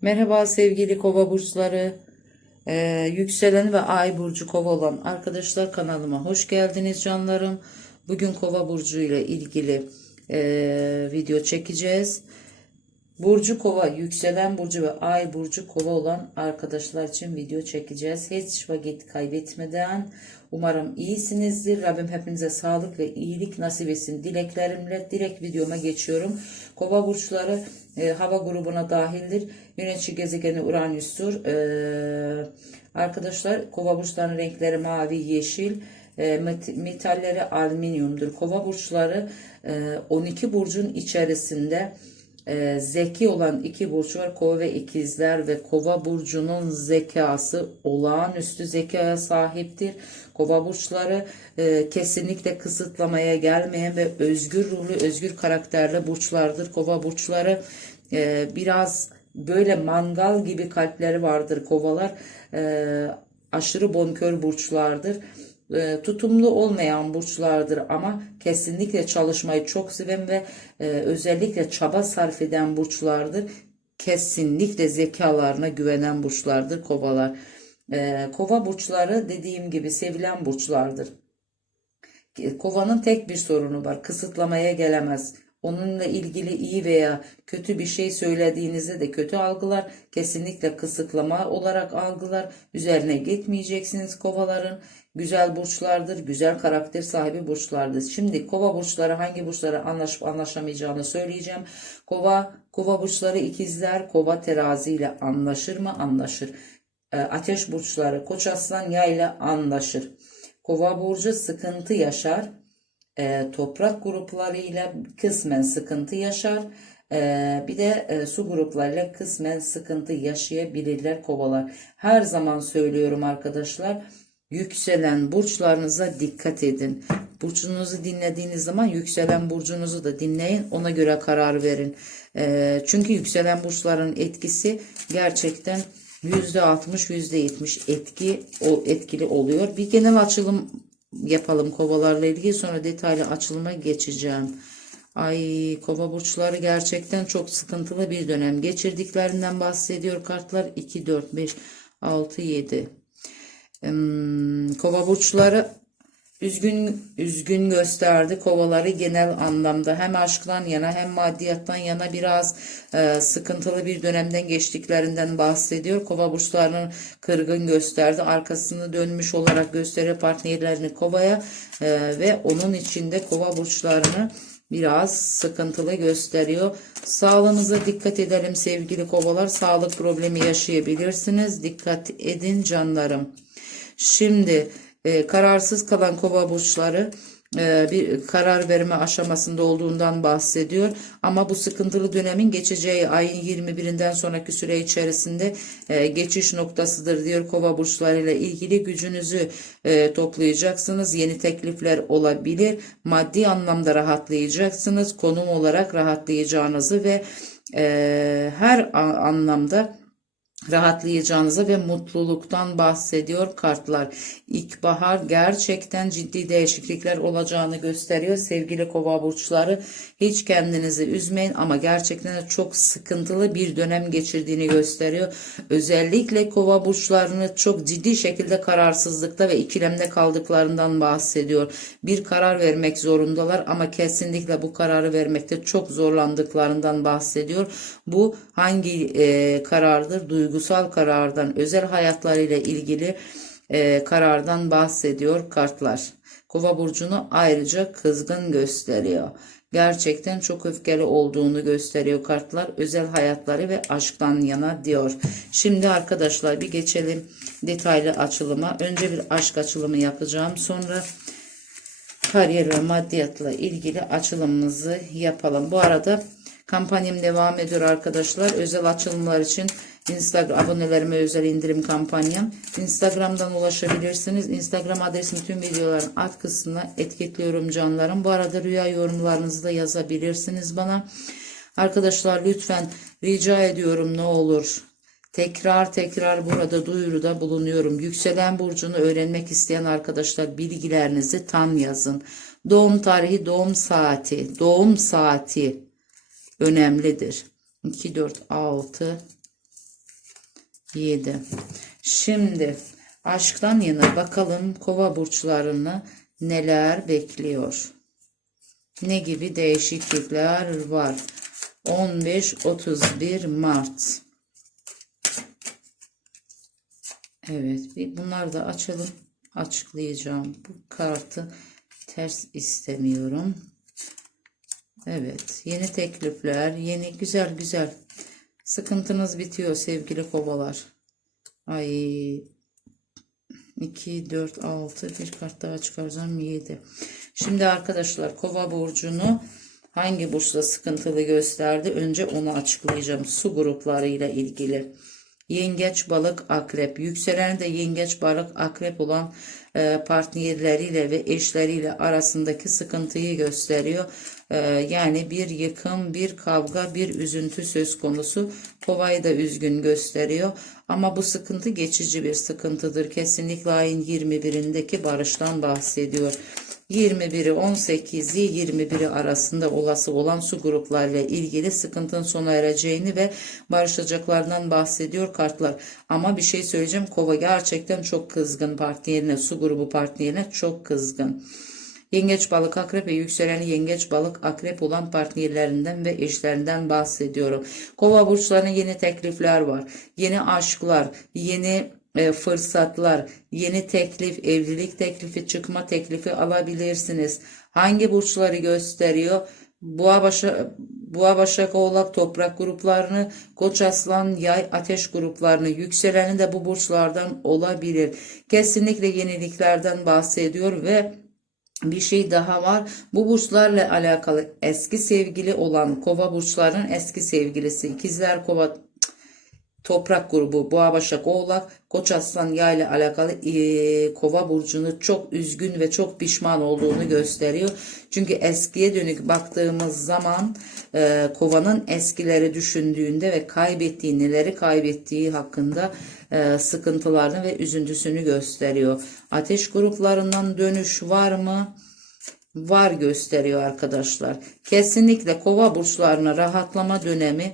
Merhaba sevgili kova burçları. Ee, yükselen ve ay burcu kova olan arkadaşlar kanalıma hoş geldiniz canlarım. Bugün kova burcu ile ilgili e, video çekeceğiz. Burcu kova, yükselen burcu ve ay burcu kova olan arkadaşlar için video çekeceğiz. Hiç vakit kaybetmeden umarım iyisinizdir. Rabbim hepinize sağlık ve iyilik nasip etsin dileklerimle direkt videoma geçiyorum. Kova burçları e, hava grubuna dahildir. Yönetici gezegeni Uranüs'tür. E, arkadaşlar kova burçlarının renkleri mavi, yeşil. E, met- metalleri alüminyumdur. Kova burçları e, 12 burcun içerisinde e, zeki olan iki burç var. Kova ve ikizler ve kova burcunun zekası olağanüstü zekaya sahiptir. Kova burçları e, kesinlikle kısıtlamaya gelmeyen ve özgür ruhlu, özgür karakterli burçlardır. Kova burçları e, biraz böyle mangal gibi kalpleri vardır kovalar. E, aşırı bonkör burçlardır e, tutumlu olmayan burçlardır ama kesinlikle çalışmayı çok seven ve e, özellikle çaba sarf eden burçlardır. Kesinlikle zekalarına güvenen burçlardır kovalar. E, kova burçları dediğim gibi sevilen burçlardır. Kovanın tek bir sorunu var. Kısıtlamaya gelemez. Onunla ilgili iyi veya kötü bir şey söylediğinizde de kötü algılar. Kesinlikle kısıtlama olarak algılar. Üzerine gitmeyeceksiniz kovaların. Güzel burçlardır. Güzel karakter sahibi burçlardır. Şimdi kova burçları hangi burçlara anlaşıp anlaşamayacağını söyleyeceğim. Kova, kova burçları ikizler. Kova terazi ile anlaşır mı? Anlaşır. E, Ateş burçları koç aslan yay ile anlaşır. Kova burcu sıkıntı yaşar. E, toprak gruplarıyla kısmen sıkıntı yaşar. E, bir de e, su gruplarıyla kısmen sıkıntı yaşayabilirler kovalar. Her zaman söylüyorum arkadaşlar. Yükselen burçlarınıza dikkat edin. Burcunuzu dinlediğiniz zaman yükselen burcunuzu da dinleyin. Ona göre karar verin. E, çünkü yükselen burçların etkisi gerçekten %60 %70 etki etkili oluyor. Bir genel açılım yapalım kovalarla ilgili sonra detaylı açılıma geçeceğim. Ay kova burçları gerçekten çok sıkıntılı bir dönem geçirdiklerinden bahsediyor kartlar 2 4 5 6 7. Kova burçları üzgün üzgün gösterdi kovaları genel anlamda hem aşktan yana hem maddiyattan yana biraz e, sıkıntılı bir dönemden geçtiklerinden bahsediyor. Kova burçlarının kırgın gösterdi. Arkasını dönmüş olarak gösteriyor partnerlerini kovaya e, ve onun içinde kova burçlarını biraz sıkıntılı gösteriyor. Sağlığınıza dikkat edelim sevgili kovalar. Sağlık problemi yaşayabilirsiniz. Dikkat edin canlarım. Şimdi e, kararsız kalan kova burçları e, bir karar verme aşamasında olduğundan bahsediyor. Ama bu sıkıntılı dönemin geçeceği ayın 21'inden sonraki süre içerisinde e, geçiş noktasıdır diyor kova burçlarıyla ilgili gücünüzü e, toplayacaksınız. Yeni teklifler olabilir. Maddi anlamda rahatlayacaksınız. Konum olarak rahatlayacağınızı ve e, her anlamda rahatlayacağınıza ve mutluluktan bahsediyor kartlar. İlkbahar gerçekten ciddi değişiklikler olacağını gösteriyor. Sevgili kova burçları hiç kendinizi üzmeyin ama gerçekten çok sıkıntılı bir dönem geçirdiğini gösteriyor. Özellikle kova burçlarını çok ciddi şekilde kararsızlıkta ve ikilemde kaldıklarından bahsediyor. Bir karar vermek zorundalar ama kesinlikle bu kararı vermekte çok zorlandıklarından bahsediyor. Bu hangi e, karardır? Duygusal karardan, özel hayatlarıyla ilgili e, karardan bahsediyor kartlar. Kova burcunu ayrıca kızgın gösteriyor. Gerçekten çok öfkeli olduğunu gösteriyor kartlar. Özel hayatları ve aşktan yana diyor. Şimdi arkadaşlar bir geçelim detaylı açılıma. Önce bir aşk açılımı yapacağım. Sonra kariyer ve maddiyatla ilgili açılımımızı yapalım. Bu arada kampanyam devam ediyor arkadaşlar. Özel açılımlar için Instagram abonelerime özel indirim kampanyam. Instagram'dan ulaşabilirsiniz. Instagram adresim tüm videoların alt kısmına etiketliyorum canlarım. Bu arada rüya yorumlarınızı da yazabilirsiniz bana. Arkadaşlar lütfen rica ediyorum ne olur. Tekrar tekrar burada duyuruda bulunuyorum. Yükselen burcunu öğrenmek isteyen arkadaşlar bilgilerinizi tam yazın. Doğum tarihi, doğum saati, doğum saati önemlidir. 2, 4, 6, 7. Şimdi aşktan yana bakalım kova burçlarını neler bekliyor. Ne gibi değişiklikler var? 15-31 Mart. Evet, bir bunlar da açalım. Açıklayacağım. Bu kartı ters istemiyorum. Evet, yeni teklifler, yeni güzel güzel. Sıkıntınız bitiyor sevgili kovalar. Ay 2, 4, 6 bir kart daha çıkaracağım 7. Şimdi arkadaşlar kova burcunu hangi burçta sıkıntılı gösterdi? Önce onu açıklayacağım. Su gruplarıyla ilgili. Yengeç, balık, akrep. Yükselen de yengeç, balık, akrep olan e, partnerleriyle ve eşleriyle arasındaki sıkıntıyı gösteriyor. E, yani bir yıkım, bir kavga, bir üzüntü söz konusu. Kovayı da üzgün gösteriyor. Ama bu sıkıntı geçici bir sıkıntıdır. Kesinlikle ayın 21'indeki barıştan bahsediyor. 21'i 18'i 21'i arasında olası olan su gruplarıyla ilgili sıkıntının sona ereceğini ve barışacaklarından bahsediyor kartlar. Ama bir şey söyleyeceğim kova gerçekten çok kızgın partnerine su grubu partnerine çok kızgın. Yengeç balık akrep ve yükseleni yengeç balık akrep olan partnerlerinden ve eşlerinden bahsediyorum. Kova burçlarına yeni teklifler var. Yeni aşklar, yeni e, fırsatlar, yeni teklif, evlilik teklifi, çıkma teklifi alabilirsiniz. Hangi burçları gösteriyor? Boğa başa Boğa Başak Oğlak toprak gruplarını, Koç Aslan Yay ateş gruplarını, yükseleni de bu burçlardan olabilir. Kesinlikle yeniliklerden bahsediyor ve bir şey daha var. Bu burçlarla alakalı eski sevgili olan kova burçlarının eski sevgilisi ikizler kova Toprak grubu Boğa Başak Oğlak Koç Aslan Yay ile alakalı e, Kova burcunu çok üzgün ve çok pişman olduğunu gösteriyor. Çünkü eskiye dönük baktığımız zaman e, Kova'nın eskileri düşündüğünde ve kaybettiği neleri kaybettiği hakkında e, sıkıntılarını ve üzüntüsünü gösteriyor. Ateş gruplarından dönüş var mı? Var gösteriyor arkadaşlar. Kesinlikle Kova burçlarına rahatlama dönemi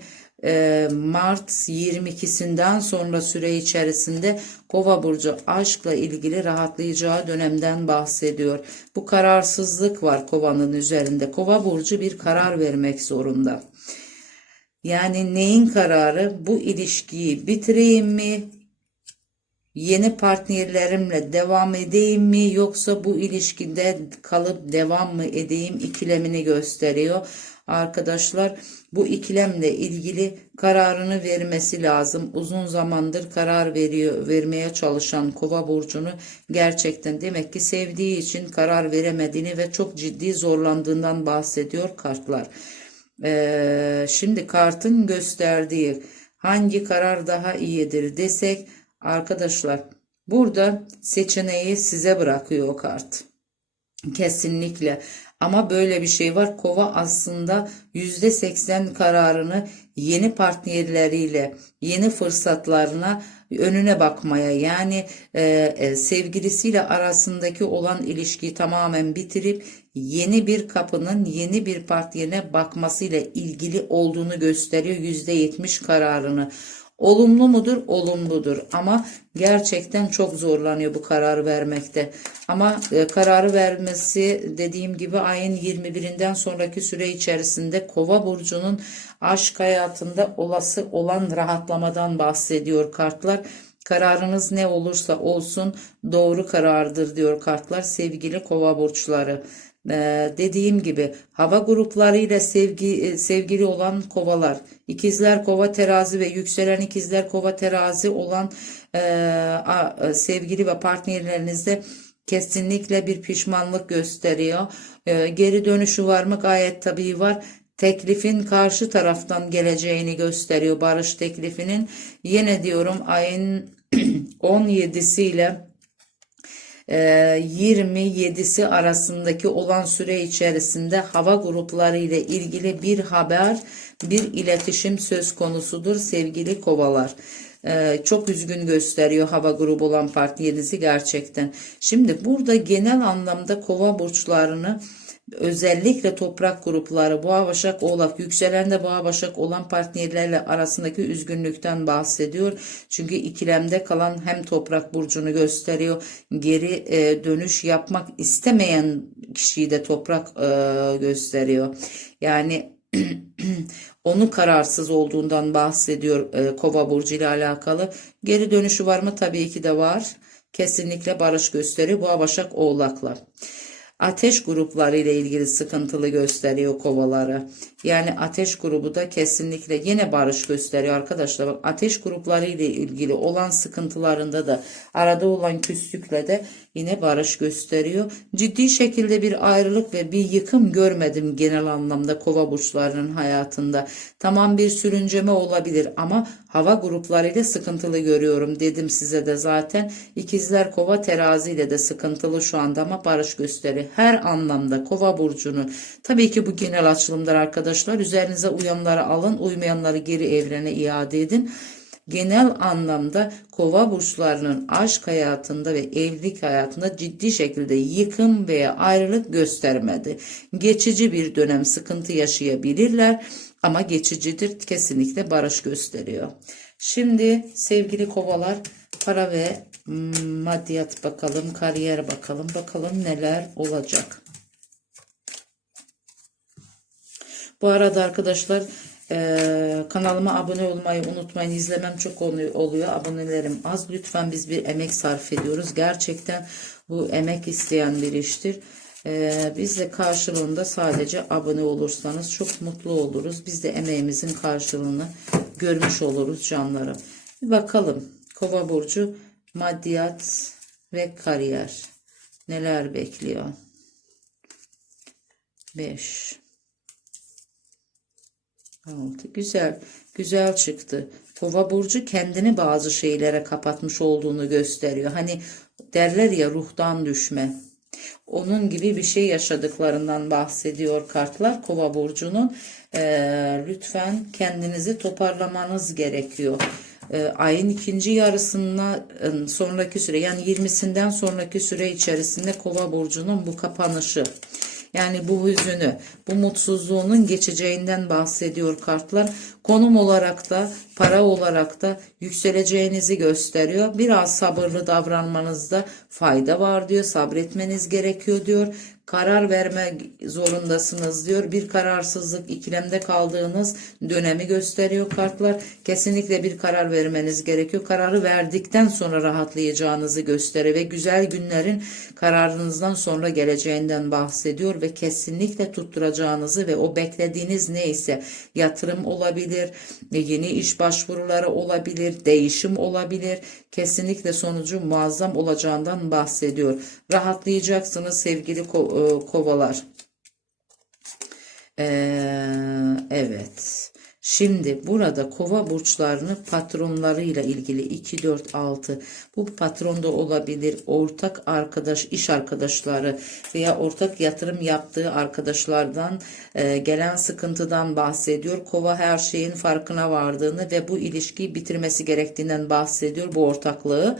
Mart 22'sinden sonra süre içerisinde Kova burcu aşkla ilgili rahatlayacağı dönemden bahsediyor. Bu kararsızlık var Kova'nın üzerinde. Kova burcu bir karar vermek zorunda. Yani neyin kararı? Bu ilişkiyi bitireyim mi? Yeni partnerlerimle devam edeyim mi yoksa bu ilişkide kalıp devam mı edeyim ikilemini gösteriyor arkadaşlar bu ikilemle ilgili kararını vermesi lazım. Uzun zamandır karar veriyor, vermeye çalışan Kova burcunu gerçekten demek ki sevdiği için karar veremediğini ve çok ciddi zorlandığından bahsediyor kartlar. Ee, şimdi kartın gösterdiği hangi karar daha iyidir desek arkadaşlar burada seçeneği size bırakıyor o kart. Kesinlikle ama böyle bir şey var. Kova aslında %80 kararını yeni partnerleriyle, yeni fırsatlarına önüne bakmaya yani e, e, sevgilisiyle arasındaki olan ilişkiyi tamamen bitirip yeni bir kapının yeni bir partnerine bakmasıyla ilgili olduğunu gösteriyor %70 kararını. Olumlu mudur? Olumludur. Ama gerçekten çok zorlanıyor bu kararı vermekte. Ama e, kararı vermesi dediğim gibi ayın 21'inden sonraki süre içerisinde Kova burcunun aşk hayatında olası olan rahatlamadan bahsediyor kartlar. Kararınız ne olursa olsun doğru karardır diyor kartlar sevgili kova burçları. Ee, dediğim gibi hava gruplarıyla sevgi, e, sevgili olan kovalar, ikizler kova terazi ve yükselen ikizler kova terazi olan e, a, sevgili ve partnerlerinizde kesinlikle bir pişmanlık gösteriyor. E, geri dönüşü var mı? Gayet tabii var teklifin karşı taraftan geleceğini gösteriyor barış teklifinin. Yine diyorum ayın 17'si ile 27'si arasındaki olan süre içerisinde hava grupları ile ilgili bir haber, bir iletişim söz konusudur sevgili kovalar. Ee, çok üzgün gösteriyor hava grubu olan partnerinizi gerçekten. Şimdi burada genel anlamda kova burçlarını özellikle toprak grupları Boğa Başak Oğlak yükselende Boğa Başak olan partnerlerle arasındaki üzgünlükten bahsediyor. Çünkü ikilemde kalan hem toprak burcunu gösteriyor. Geri e, dönüş yapmak istemeyen kişiyi de toprak e, gösteriyor. Yani onu kararsız olduğundan bahsediyor e, Kova burcu ile alakalı. Geri dönüşü var mı? Tabii ki de var. Kesinlikle barış gösteriyor. Boğa Başak Oğlak'la. Ateş grupları ile ilgili sıkıntılı gösteriyor kovaları. Yani ateş grubu da kesinlikle yine barış gösteriyor arkadaşlar. Bak ateş grupları ile ilgili olan sıkıntılarında da arada olan küslükle de yine barış gösteriyor. Ciddi şekilde bir ayrılık ve bir yıkım görmedim genel anlamda kova burçlarının hayatında. Tamam bir sürünceme olabilir ama hava gruplarıyla sıkıntılı görüyorum dedim size de zaten. İkizler kova teraziyle de sıkıntılı şu anda ama barış gösteri her anlamda kova burcunu tabii ki bu genel açılımlar arkadaşlar üzerinize uyanları alın uymayanları geri evrene iade edin. Genel anlamda kova burçlarının aşk hayatında ve evlilik hayatında ciddi şekilde yıkım veya ayrılık göstermedi. Geçici bir dönem sıkıntı yaşayabilirler ama geçicidir kesinlikle barış gösteriyor. Şimdi sevgili kovalar para ve mm, maddiyat bakalım, kariyer bakalım, bakalım neler olacak. Bu arada arkadaşlar eee, kanalıma abone olmayı unutmayın. İzlemem çok olu- oluyor. Abonelerim az. Lütfen biz bir emek sarf ediyoruz. Gerçekten bu emek isteyen bir iştir. Eee, biz de karşılığında sadece abone olursanız çok mutlu oluruz. Biz de emeğimizin karşılığını görmüş oluruz canlarım. Bir bakalım. Kova burcu maddiyat ve kariyer neler bekliyor? 5 Altı. Güzel. Güzel çıktı. Kova burcu kendini bazı şeylere kapatmış olduğunu gösteriyor. Hani derler ya ruhtan düşme. Onun gibi bir şey yaşadıklarından bahsediyor kartlar. Kova burcunun Ee, lütfen kendinizi toparlamanız gerekiyor. Ee, ayın ikinci yarısına sonraki süre yani 20'sinden sonraki süre içerisinde Kova burcunun bu kapanışı yani bu hüzünü, bu mutsuzluğunun geçeceğinden bahsediyor kartlar. Konum olarak da, para olarak da yükseleceğinizi gösteriyor. Biraz sabırlı davranmanızda fayda var diyor. Sabretmeniz gerekiyor diyor. Karar verme zorundasınız diyor. Bir kararsızlık, ikilemde kaldığınız dönemi gösteriyor kartlar. Kesinlikle bir karar vermeniz gerekiyor. Kararı verdikten sonra rahatlayacağınızı gösteriyor ve güzel günlerin kararınızdan sonra geleceğinden bahsediyor ve kesinlikle tutturacağınızı ve o beklediğiniz neyse yatırım olabilir, yeni iş başvuruları olabilir, değişim olabilir. Kesinlikle sonucu muazzam olacağından bahsediyor. Rahatlayacaksınız sevgili ko- e, kovalar. Ee, evet. Şimdi burada kova burçlarını patronlarıyla ilgili 2, 4, 6 bu patron da olabilir ortak arkadaş iş arkadaşları veya ortak yatırım yaptığı arkadaşlardan e, gelen sıkıntıdan bahsediyor. Kova her şeyin farkına vardığını ve bu ilişkiyi bitirmesi gerektiğinden bahsediyor bu ortaklığı.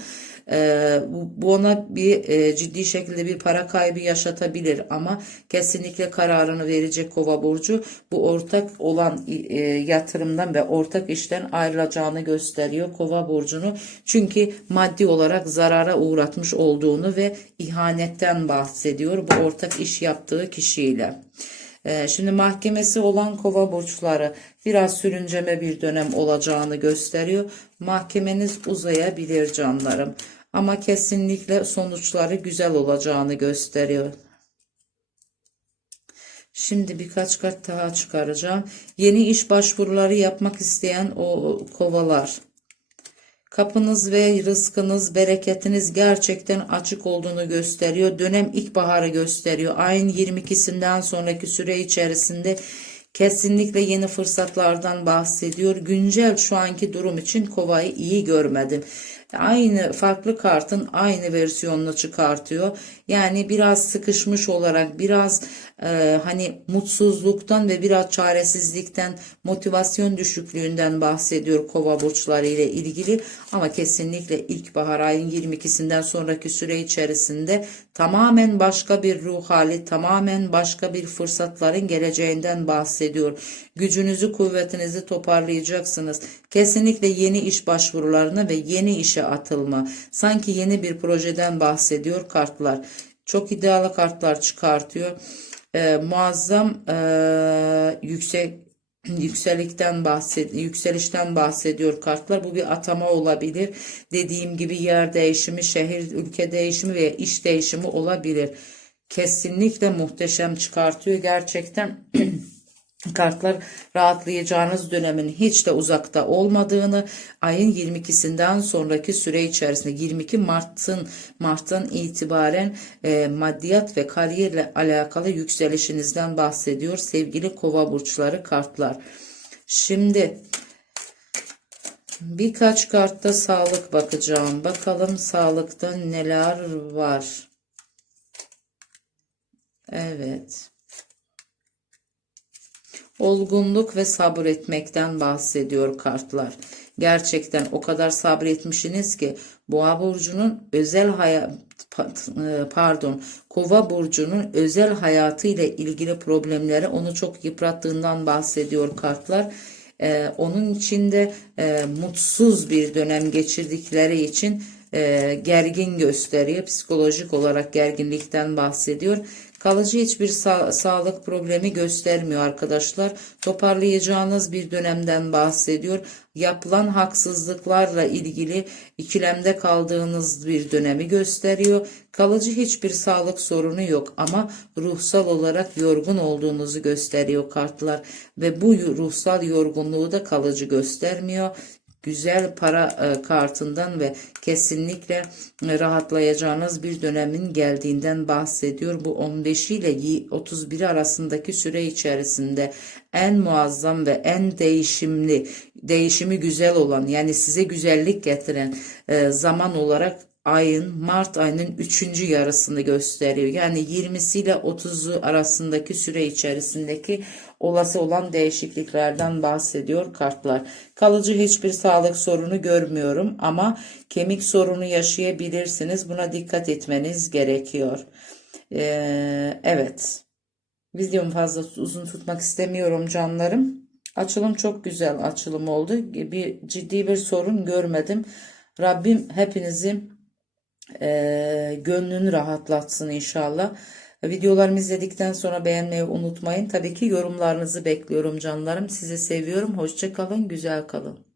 Bu bu ona bir e, ciddi şekilde bir para kaybı yaşatabilir ama kesinlikle kararını verecek kova burcu bu ortak olan e, yatırımdan ve ortak işten ayrılacağını gösteriyor kova burcunu çünkü maddi olarak zarara uğratmış olduğunu ve ihanetten bahsediyor bu ortak iş yaptığı kişiyle. Ee, Şimdi mahkemesi olan kova burçları biraz sürünceme bir dönem olacağını gösteriyor. Mahkemeniz uzayabilir canlarım. Ama kesinlikle sonuçları güzel olacağını gösteriyor. Şimdi birkaç kart daha çıkaracağım. Yeni iş başvuruları yapmak isteyen o kovalar. Kapınız ve rızkınız, bereketiniz gerçekten açık olduğunu gösteriyor. Dönem ilkbaharı gösteriyor. Ayın 22'sinden sonraki süre içerisinde kesinlikle yeni fırsatlardan bahsediyor. Güncel şu anki durum için kovayı iyi görmedim. Aynı farklı kartın aynı versiyonunu çıkartıyor. Yani biraz sıkışmış olarak biraz e, hani mutsuzluktan ve biraz çaresizlikten motivasyon düşüklüğünden bahsediyor kova burçları ile ilgili ama kesinlikle ilkbahar ayın 22'sinden sonraki süre içerisinde tamamen başka bir ruh hali tamamen başka bir fırsatların geleceğinden bahsediyor. Gücünüzü kuvvetinizi toparlayacaksınız. Kesinlikle yeni iş başvurularına ve yeni işe atılma. Sanki yeni bir projeden bahsediyor kartlar. Çok iddialı kartlar çıkartıyor. Ee, muazzam ee, yüksek yükselikten bahsed yükselişten bahsediyor kartlar. Bu bir atama olabilir. Dediğim gibi yer değişimi, şehir, ülke değişimi veya iş değişimi olabilir. Kesinlikle muhteşem çıkartıyor. Gerçekten kartlar rahatlayacağınız dönemin hiç de uzakta olmadığını ayın 22'sinden sonraki süre içerisinde 22 Mart'ın Mart'tan itibaren e, maddiyat ve kariyerle alakalı yükselişinizden bahsediyor sevgili kova burçları kartlar. Şimdi birkaç kartta sağlık bakacağım. Bakalım sağlıkta neler var. Evet. Olgunluk ve sabretmekten bahsediyor kartlar. Gerçekten o kadar sabretmişsiniz ki Boğa burcunun özel hayat pardon Kova burcunun özel hayatı ile ilgili problemleri onu çok yıprattığından bahsediyor kartlar. Ee, onun içinde e, mutsuz bir dönem geçirdikleri için e, gergin gösteriyor. Psikolojik olarak gerginlikten bahsediyor. Kalıcı hiçbir sa sağlık problemi göstermiyor arkadaşlar. Toparlayacağınız bir dönemden bahsediyor. Yapılan haksızlıklarla ilgili ikilemde kaldığınız bir dönemi gösteriyor. Kalıcı hiçbir sağlık sorunu yok ama ruhsal olarak yorgun olduğunuzu gösteriyor kartlar ve bu ruhsal yorgunluğu da kalıcı göstermiyor güzel para e, kartından ve kesinlikle rahatlayacağınız bir dönemin geldiğinden bahsediyor. Bu 15 ile 31 arasındaki süre içerisinde en muazzam ve en değişimli, değişimi güzel olan yani size güzellik getiren e, zaman olarak ayın Mart ayının 3. yarısını gösteriyor. Yani 20'si ile 30'u arasındaki süre içerisindeki olası olan değişikliklerden bahsediyor kartlar. Kalıcı hiçbir sağlık sorunu görmüyorum ama kemik sorunu yaşayabilirsiniz. Buna dikkat etmeniz gerekiyor. Ee, evet. Videomu fazla uzun tutmak istemiyorum canlarım. Açılım çok güzel açılım oldu. Bir ciddi bir sorun görmedim. Rabbim hepinizi e, gönlünü rahatlatsın inşallah. Videolarımı izledikten sonra beğenmeyi unutmayın. Tabii ki yorumlarınızı bekliyorum canlarım. Sizi seviyorum. Hoşça kalın, güzel kalın.